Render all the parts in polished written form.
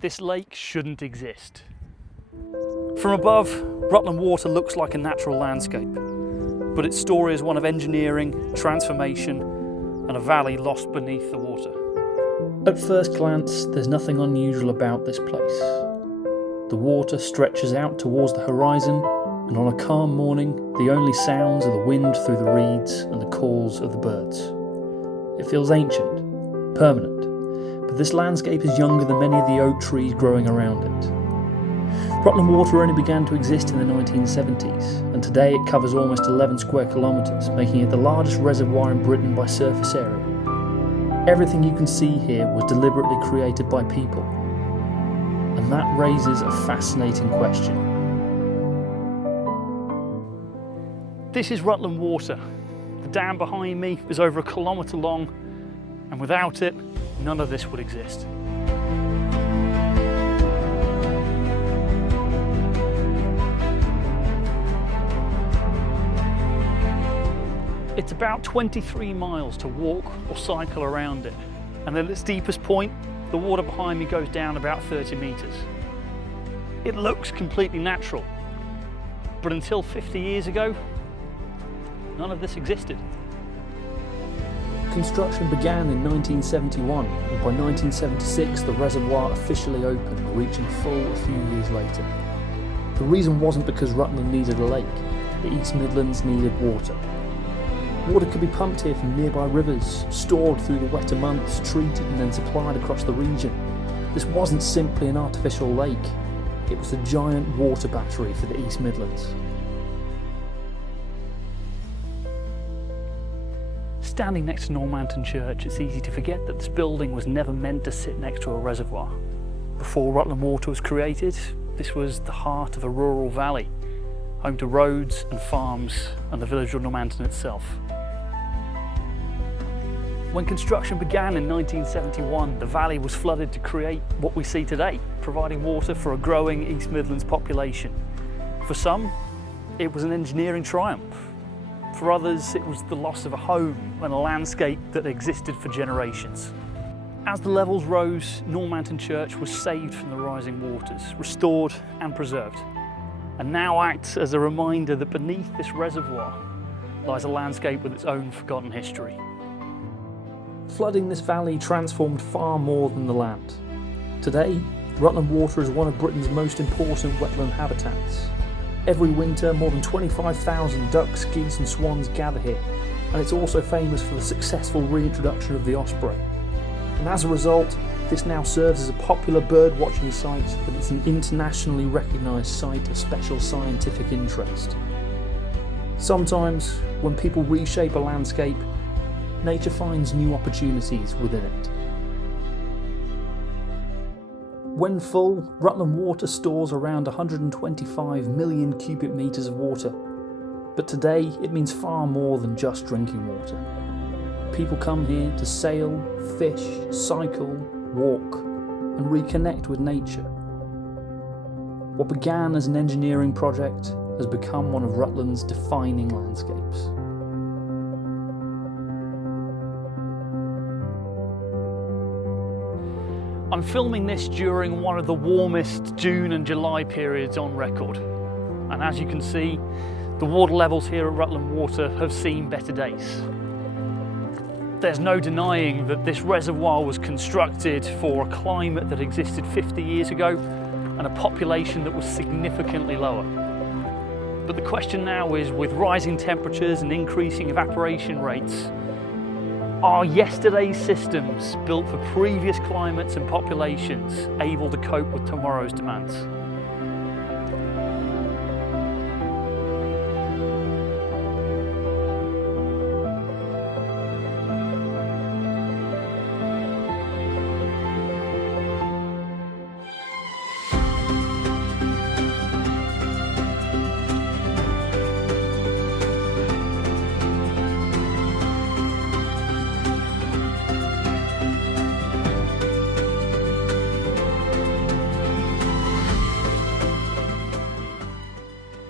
This lake shouldn't exist. From above, Rutland Water looks like a natural landscape, but its story is one of engineering, transformation, and a valley lost beneath the water. At first glance, there's nothing unusual about this place. The water stretches out towards the horizon, and on a calm morning, the only sounds are the wind through the reeds and the calls of the birds. It feels ancient, permanent, but this landscape is younger than many of the oak trees growing around it. Rutland Water only began to exist in the 1970s, and today it covers almost 11 square kilometres, making it the largest reservoir in Britain by surface area. Everything you can see here was deliberately created by people, and that raises a fascinating question. This is Rutland Water. The dam behind me is over 1 kilometre long, and without it, none of this would exist. It's about 23 miles to walk or cycle around it, and at its deepest point, the water behind me goes down about 30 metres. It looks completely natural, but until 50 years ago, none of this existed. Construction began in 1971, and by 1976 the reservoir officially opened, reaching full a few years later. The reason wasn't because Rutland needed a lake, the East Midlands needed water. Water could be pumped here from nearby rivers, stored through the wetter months, treated and then supplied across the region. This wasn't simply an artificial lake, it was a giant water battery for the East Midlands. Standing next to Normanton Church, it's easy to forget that this building was never meant to sit next to a reservoir. Before Rutland Water was created, this was the heart of a rural valley, home to roads and farms and the village of Normanton itself. When construction began in 1971, the valley was flooded to create what we see today, providing water for a growing East Midlands population. For some, it was an engineering triumph. For others, it was the loss of a home and a landscape that existed for generations. As the levels rose, Normanton Church was saved from the rising waters, restored and preserved, and now acts as a reminder that beneath this reservoir lies a landscape with its own forgotten history. Flooding this valley transformed far more than the land. Today, Rutland Water is one of Britain's most important wetland habitats. Every winter, more than 25,000 ducks, geese and swans gather here, and it's also famous for the successful reintroduction of the osprey. And as a result, this now serves as a popular bird watching site, and it's an internationally recognised site of special scientific interest. Sometimes, when people reshape a landscape, nature finds new opportunities within it. When full, Rutland Water stores around 125 million cubic metres of water. But today, it means far more than just drinking water. People come here to sail, fish, cycle, walk, and reconnect with nature. What began as an engineering project has become one of Rutland's defining landscapes. I'm filming this during one of the warmest June and July periods on record. And as you can see, the water levels here at Rutland Water have seen better days. There's no denying that this reservoir was constructed for a climate that existed 50 years ago and a population that was significantly lower. But the question now is, with rising temperatures and increasing evaporation rates, are yesterday's systems built for previous climates and populations able to cope with tomorrow's demands?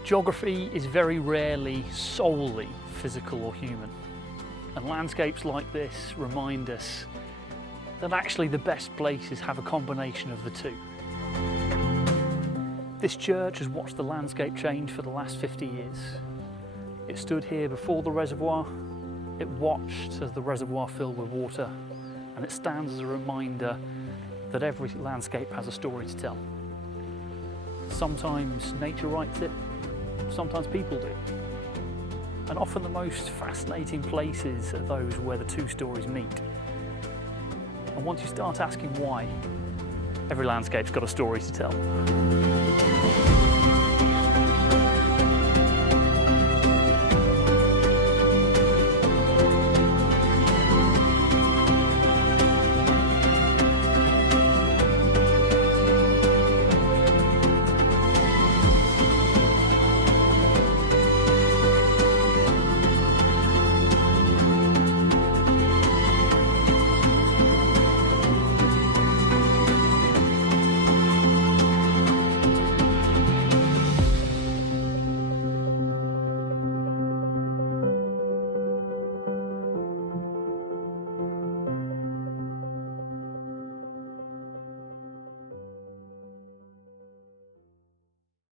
Geography is very rarely solely physical or human, and landscapes like this remind us that actually the best places have a combination of the two. This church has watched the landscape change for the last 50 years. It stood here before the reservoir, it watched as the reservoir filled with water, and it stands as a reminder that every landscape has a story to tell. Sometimes nature writes it, sometimes people do. And often the most fascinating places are those where the two stories meet. And once you start asking why, every landscape's got a story to tell.